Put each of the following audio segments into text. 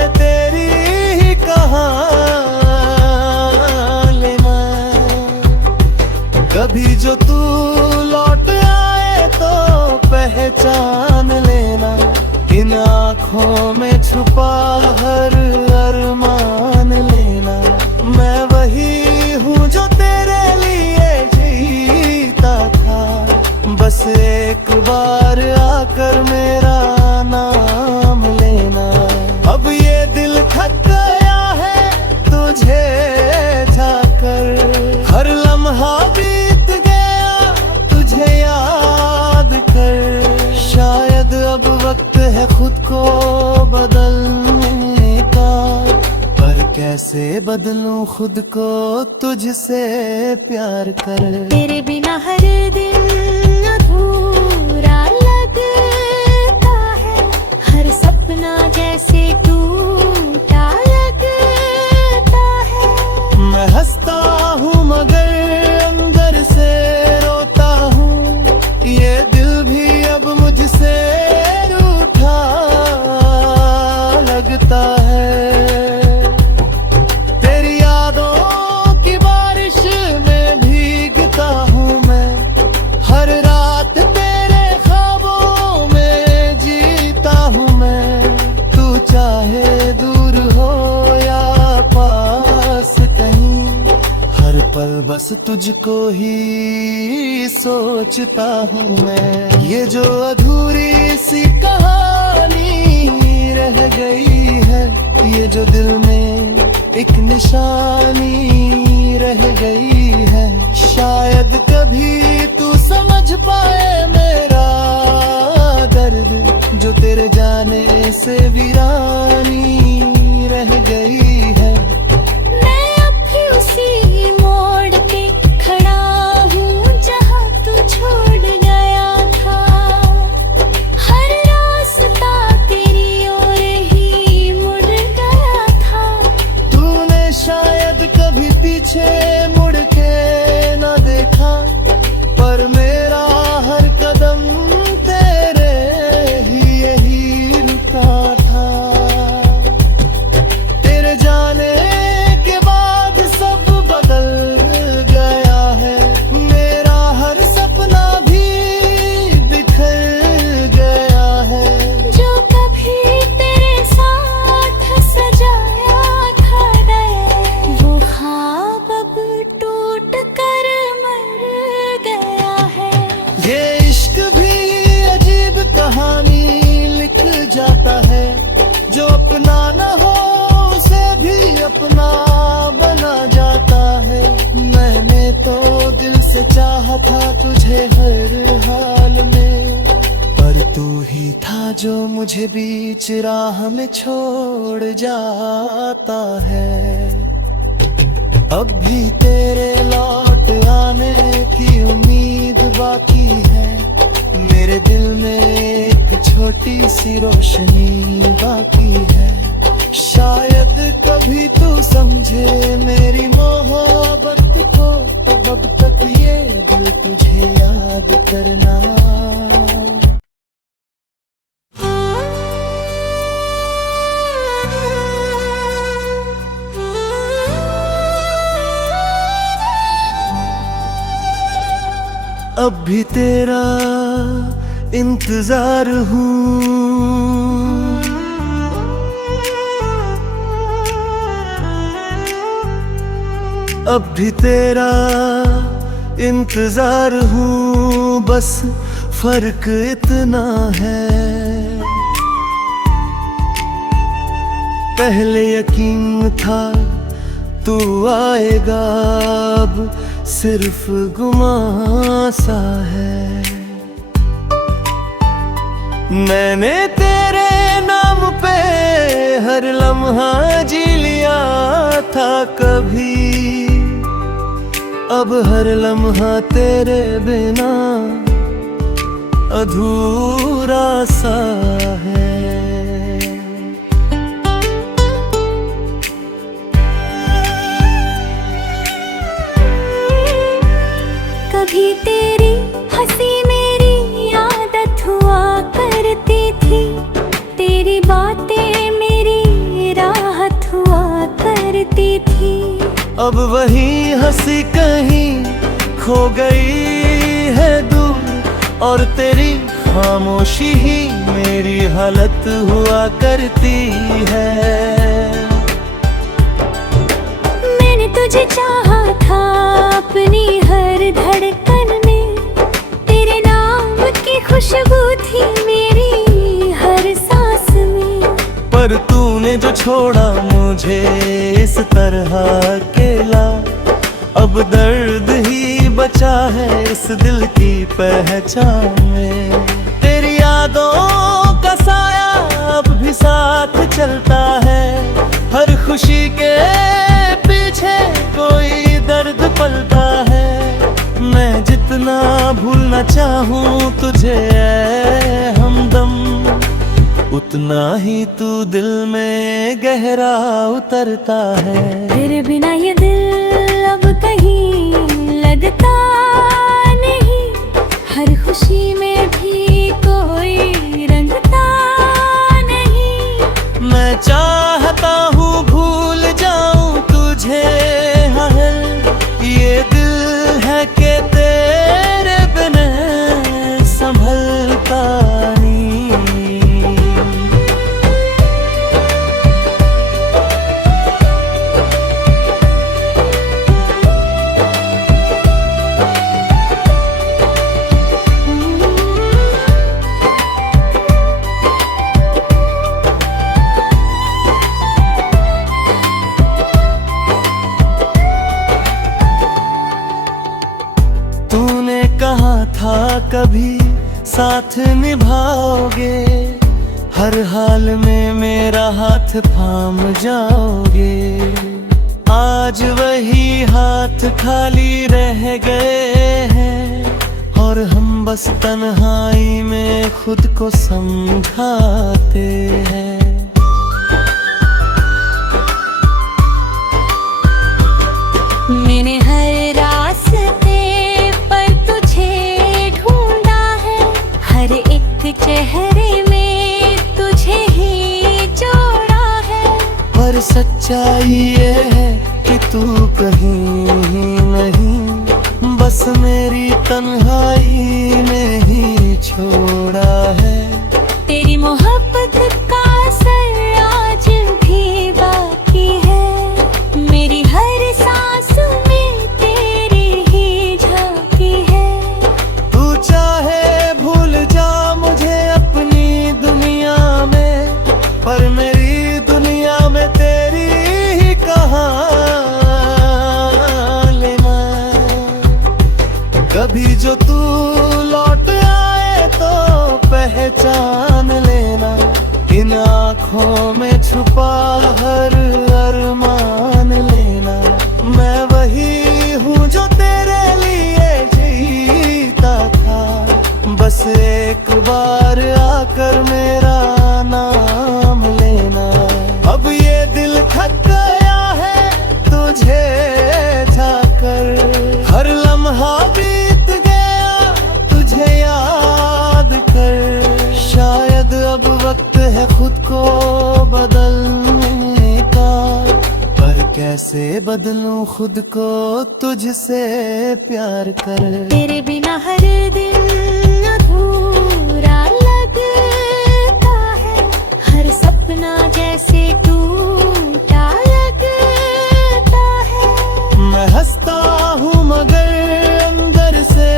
में तेरी ही कहानी मैं। कभी जो तू लौट आए तो पहचान लेना, इन आँखों में छुपा हर अरमान लेना। मैं वही हूँ जो तेरे लिए जीता था, बस एक बार आकर मेरा नाम लेना। अब ये दिल थक गया है तुझे जाकर, हर लम्हा बीत गया तुझे याद कर। शायद अब वक्त है खुद को बदलने का, पर कैसे बदलूं खुद को तुझसे प्यार कर। तेरे बिना हर दिन अधूरा लगता है, हर सपना जैसे टूटा लगता है। मैं हंसता हूँ मगर अंदर से रोता हूँ, ये दिल भी अब मुझसे रूठा लगता है। तेरी यादों की बारिश में भीगता हूँ मैं, हर रात तेरे ख्वाबों में जीता हूँ मैं। तू चाहे दूर हो या पास कहीं, हर पल बस तुझको ही सोचता हूँ मैं। ये जो अधूरी सी कहानी रह गई है, ये जो दिल में एक निशानी रह गई है, शायद कभी तू समझ पाए मेरा दर्द, जो तेरे जाने से वीरानी रह गई है। मैं अब भी उसी मोड़ पे खड़ा हूँ जहाँ तू छोड़ गया था, हर रास्ता तेरी ओर ही मुड़ गया था। तूने शायद कभी पीछे मुड़ के न देखा, पर मेरा हर कदम तेरे ही यही रुका था। तेरे जाने के बाद सब बदल गया है, मेरा हर सपना भी बिखर गया है। जो कभी तेरे साथ सजाया था गए, वो ख्वाब अब टूट कर मर गया है। ये इश्क भी अजीब कहानी लिख जाता है, जो अपना न हो उसे भी अपना बना जाता है। मैंने तो दिल से चाहा था तुझे हर हाल में, पर तू ही था जो मुझे बीच राह में छोड़ जाता है। अब भी तेरे लौट आने की उम्मीद बाकी है, मेरे दिल में एक छोटी सी रोशनी बाकी है। शायद कभी तू समझे मेरी मोहब्बत को, तो अब तक ये दिल तुझे याद करना। अब भी तेरा इंतजार हूँ, अब भी तेरा इंतजार हूँ, बस फर्क इतना है। पहले यकीन था तू आएगा, अब सिर्फ गुमां सा है। मैंने तेरे नाम पे हर लम्हा जी लिया था कभी, अब हर लम्हा तेरे बिना अधूरा सा है। कभी तेरी हंसी मेरी आदत हुआ करती थी, तेरी बातें मेरी अब वही हंसी कहीं खो गई है दूर, और तेरी खामोशी ही मेरी हालत हुआ करती है। मैंने तुझे चाहा था अपनी हर धड़कन में, तेरे नाम की खुशबू थी मेरी हर सांस में। पर तूने जो छोड़ा मुझे इस तरह अकेला, अब दर्द ही बचा है इस दिल की पहचान में। तेरी यादों का साया अब भी साथ चलता है, हर खुशी के पीछे कोई दर्द पलता है। मैं जितना भूलना चाहूँ तुझे ऐ हमदम, उतना ही तू दिल में गहरा उतरता है। तेरे बिना ये दिल अब कहीं लगता नहीं, हर खुशी में भी कोई रंगता नहीं। मैं चाहता हूँ भूल जाऊं तुझे हर, ये दिल है कि तेरे बिना संभलता नहीं। तूने कहा था कभी साथ निभाओगे, हर हाल में मेरा हाथ थाम जाओगे। आज वही हाथ खाली रह गए हैं, और हम बस तन्हाई में खुद को समझाते हैं। मैंने हर रास्ते पर तुझे ढूंढा है, हर एक चेहरे में तुझे ही जोड़ा है। पर सच्चाई ये है कि तू कहीं नहीं, बस मेरी तन्हाई में ही छोड़ा है। तेरी मोहब्बत का असर आज भी बाकी है, मेरी हर सांस में तेरी ही झांकी है। तू चाहे भूल जा मुझे अपनी दुनिया में, पर मेरी दुनिया में तेरी ही कहां लेना। कभी जो तू लौट आए तो पहचान लेना, इन आँखों में छुपा हर अरमान लेना। मैं वही हूँ जो तेरे लिए जीता था, बस एक बार आकर मेरा नाम लेना। अब ये दिल थक गया है तुझे जाकर, हर लम्हा बीत गया तुझे याद कर। शायद अब वक्त है खुद को बदलने का, पर कैसे बदलूं खुद को तुझसे प्यार कर। तेरे बिना हर दिन अधूरा लगता है, हर सपना जैसे टूटा लगता है। मैं हंसता हूँ मगर अंदर से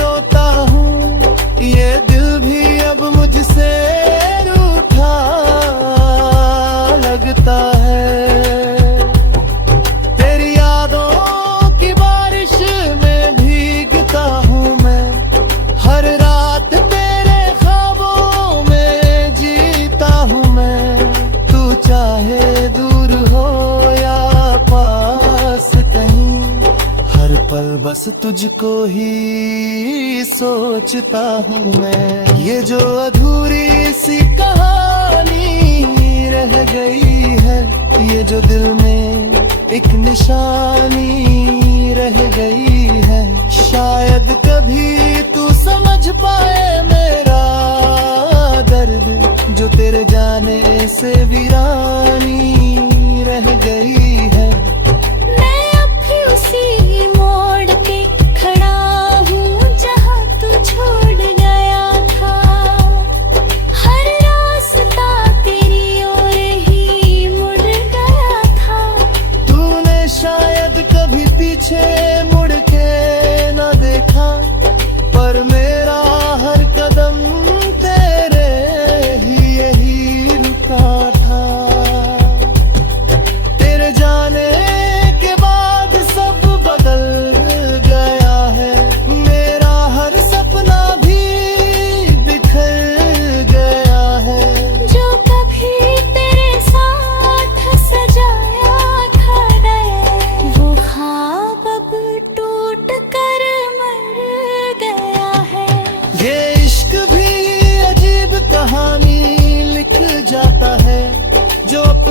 रोता हूँ, ये दिल भी अब मुझसे रूठा लगता है। तेरी यादों की बारिश में भीगता हूँ मैं, हर रात तेरे ख्वाबों में जीता हूँ मैं। तू चाहे दूर हो या पास कहीं, हर पल बस तुझको ही सोचता हूँ मैं। ये जो अधूरी सी कहानी रह गई है, ये जो दिल में एक निशानी रह गई है, शायद कभी तू समझ पाए मेरा दर्द, जो तेरे जाने से वीरानी रह गई है। मैं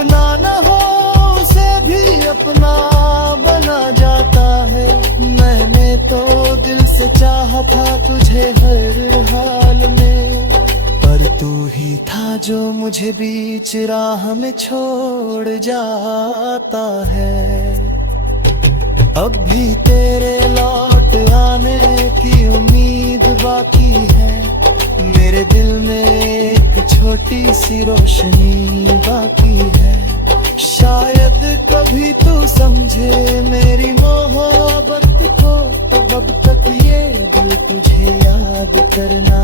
अपना न हो उसे भी अपना बना जाता है। मैंने तो दिल से चाहा था तुझे हर हाल में, पर तू ही था जो मुझे बीच राह में छोड़ जाता है। अब भी तेरे लौट आने की उम्मीद बाकी है, मेरे दिल में एक छोटी सी रोशनी बाकी है। शायद कभी तू समझे मेरी मोहब्बत को, तो अब तक ये दिल तुझे याद करना।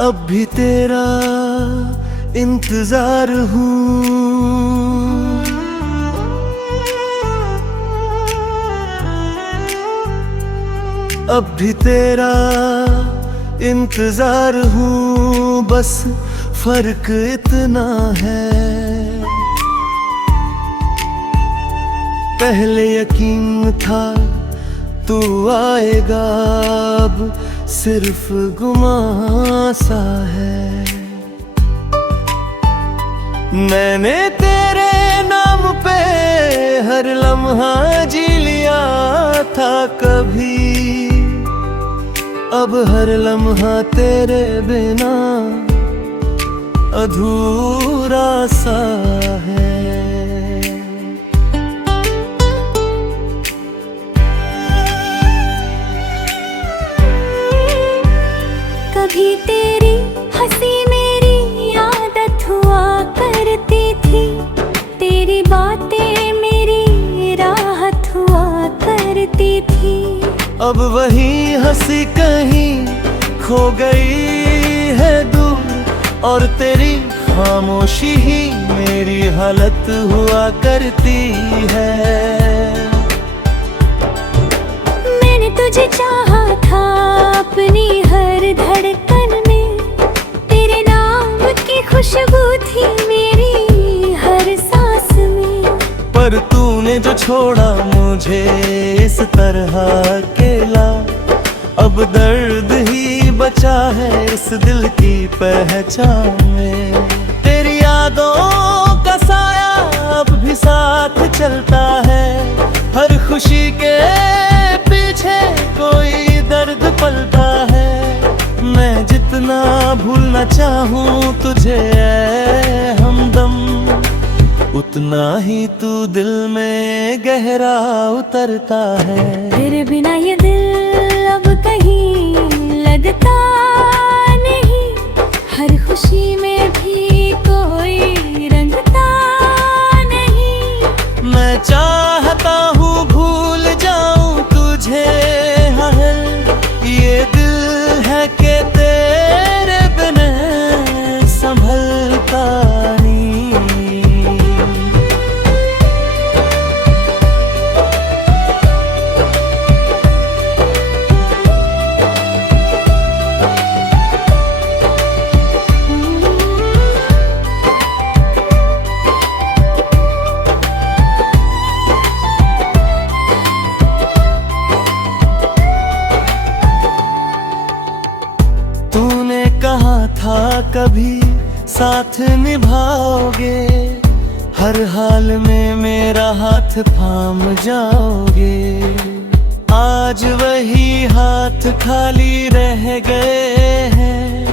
अब भी तेरा इंतजार हूँ, अब भी तेरा इंतजार हूँ, बस फर्क इतना है। पहले यकीन था तू आएगा, अब सिर्फ गुमां सा है। मैंने तेरे नाम पे हर लम्हा जी लिया था कभी, अब हर लम्हा तेरे बिना अधूरा सा है। कभी तेरी हंसी मेरी आदत हुआ करती थी, तेरी बातें मेरी राहत हुआ करती थी। अब वही हंसी कहीं खो गई है दूर, और तेरी खामोशी ही मेरी हालत हुआ करती है। मैंने तुझे चाहा था अपनी हर धड़कन में, तेरे नाम की खुशबू थी मेरी हर सांस में। पर तूने जो छोड़ा मुझे इस तरह अकेला, अब दर्द ही बचा है इस दिल की पहचान में। तेरी यादों का साया अब भी साथ चलता है, हर खुशी के पीछे कोई दर्द पलता है। मैं जितना भूलना चाहूँ तुझे ऐ हमदम, उतना ही तू दिल में गहरा उतरता है। तेरे बिना ये दिल अब कहीं लगता नहीं, हर खुशी में भी कोई रंगता नहीं। मैं चाहता हूँ भूल जाऊं तुझे हर, ये दिल है कि तेरे बिना संभलता नहीं। तूने कहा था कभी साथ निभाओगे, हर हाल में मेरा हाथ थाम जाओगे। आज वही हाथ खाली रह गए हैं,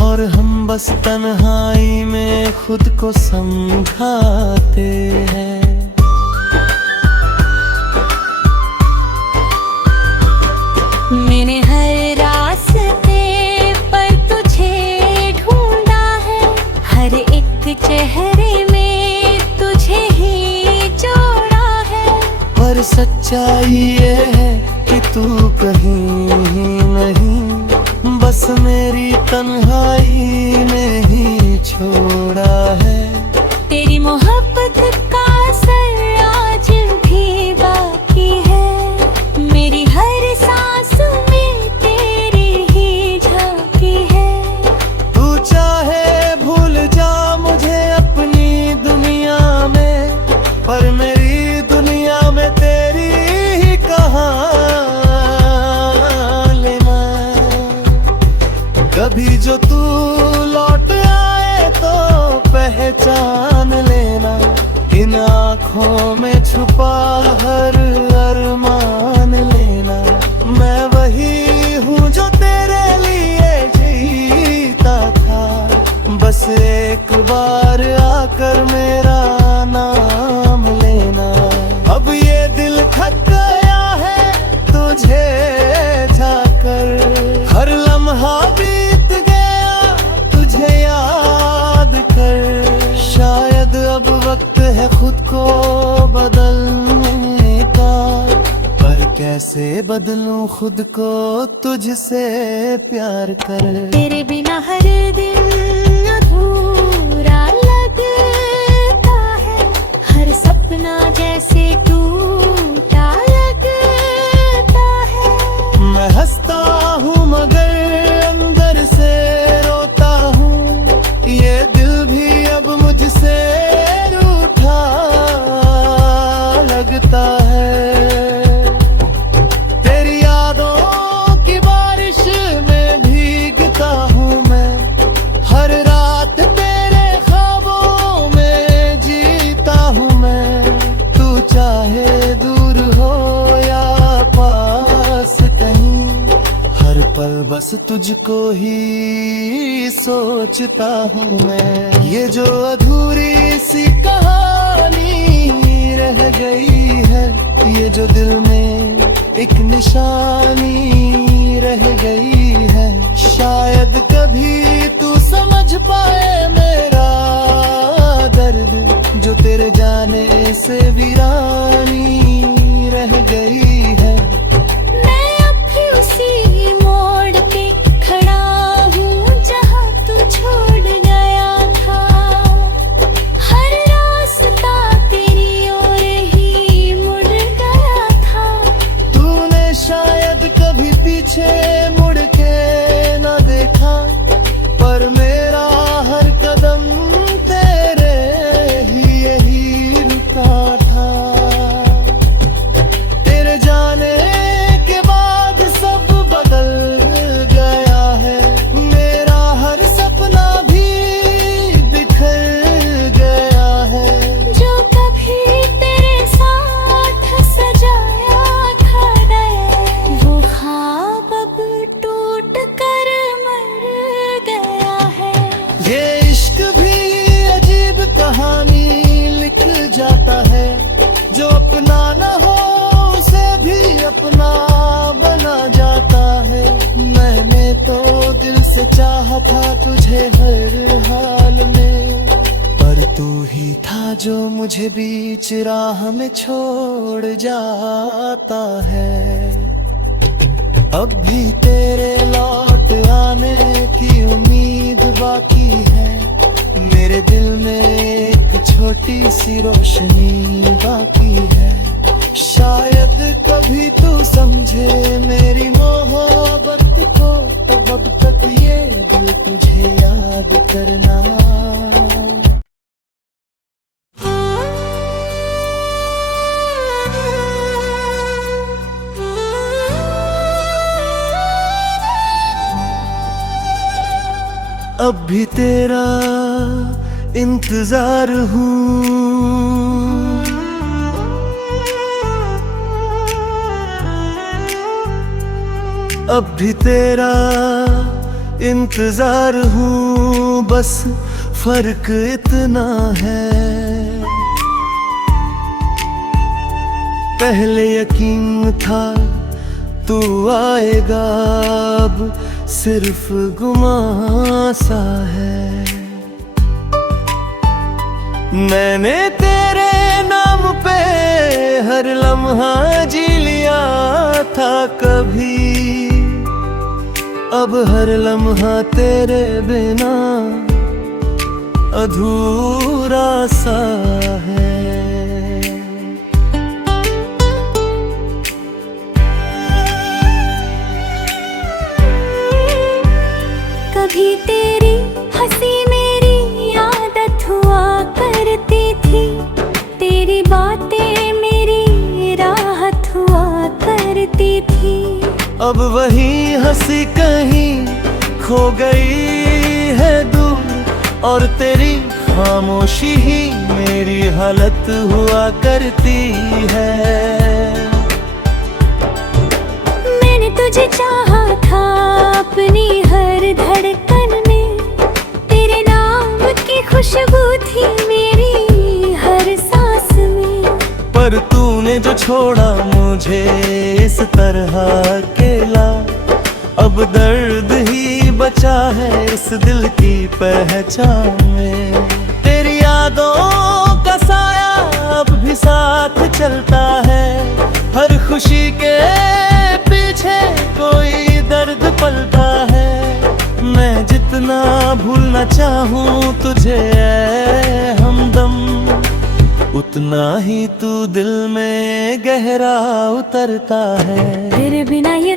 और हम बस तन्हाई में खुद को समझाते हैं। मैंने हर रास्ते पर तुझे ढूंढा है, हर एक चेहरे में तुझे ही जोड़ा है। पर सच्चाई ये है कि तू कहीं नहीं, बस मेरी तन्हाई में ही छोड़ा है। तेरी मोहब्बत का असर आज भी बाकी है, मेरी हर सांस में तेरी ही झांकी है। तू चाहे भूल जा मुझे अपनी दुनिया में, पर मेरी दुनिया मैं तेरी ही कहानी में। कभी जो तू लौट आए तो पहचान लेना, इन आँखों में छुपा हर अरमान लेना। मैं वही हूँ जो तेरे लिए जीता था, बस एक बार आकर मेरा नाम लेना। अब ये दिल थक गया है तुझे जाकर, हर लम्हा बीत गया तुझे याद कर। शायद अब वक्त है खुद को बदलने का, पर कैसे बदलूं खुद को तुझसे प्यार कर। तेरे बिना हर दिन अधूरा लगता है, हर सपना जैसे टूटा लगता है। मैं हंसता हूँ मगर अंदर से रोता हूँ, ये दिल भी अब मुझसे रूठा लगता है। तेरी यादों की बारिश में भीगता हूँ मैं, हर रात तेरे ख्वाबों में जीता हूँ मैं। तू चाहे दूर हो या पास कहीं, हर पल बस तुझको ही सोचता हूँ मैं। ये जो अधूरी सी कहानी रह गई है, ये जो दिल में एक निशानी रह गई है, शायद कभी तू समझ पाए मेरा दर्द, जो तेरे जाने से वीरानी रह गई है। मैं अब भी उसी मोड़ पे खड़ा हूँ जहाँ तू छोड़ गया था, हर रास्ता तेरी ओर ही मुड़ गया था। तूने शायद कभी पीछे मुड़ के न देखा, पर मेरा हर कदम तेरे ही यही रुका था। तेरे जाने के बाद सब बदल गया है, मेरा हर सपना भी बिखर गया है। जो कभी तेरे साथ सजाया था गए, वो ख्वाब अब टूट कर मर गया है। ये इश्क भी अजीब कहानी लिख जाता है, जो अपना न हो उसे भी अपना बना जाता है। मैंने तो दिल से चाहा था तुझे हर हाल में, पर तू ही था जो मुझे बीच राह में छोड़ जाता है। अब भी तेरे लौट आने की उम्मीद बाकी है, मेरे दिल में एक छोटी सी रोशनी बाकी है। शायद कभी तू समझे मेरी मोहब्बत को, तब अब तक ये दिल तुझे याद करना। अब भी तेरा इंतजार हूँ, अब भी तेरा इंतजार हूँ, बस फर्क इतना है। पहले यकीन था तू आएगा, अब सिर्फ गुमां सा है। मैंने तेरे नाम पे हर लम्हा जी लिया था कभी, अब हर लम्हा तेरे बिना अधूरा सा है। कभी तेरी हंसी मेरी आदत हुआ करती थी, तेरी बातें मेरी अब वही हंसी कहीं खो गई है दूर, और तेरी खामोशी ही मेरी हालत हुआ करती है। मैंने तुझे चाहा था अपनी हर धड़कन में, तेरे नाम की खुशबू थी मेरी हर सांस में। पर तूने जो छोड़ा मुझे इस तरह अकेला, अब दर्द ही बचा है इस दिल की पहचान में। तेरी यादों का साया अब भी साथ चलता है, हर खुशी के पीछे कोई दर्द पलता है। मैं जितना भूलना चाहूँ तुझे ऐ हमदम, उतना ही तू दिल में गहरा उतरता है। तेरे बिना ये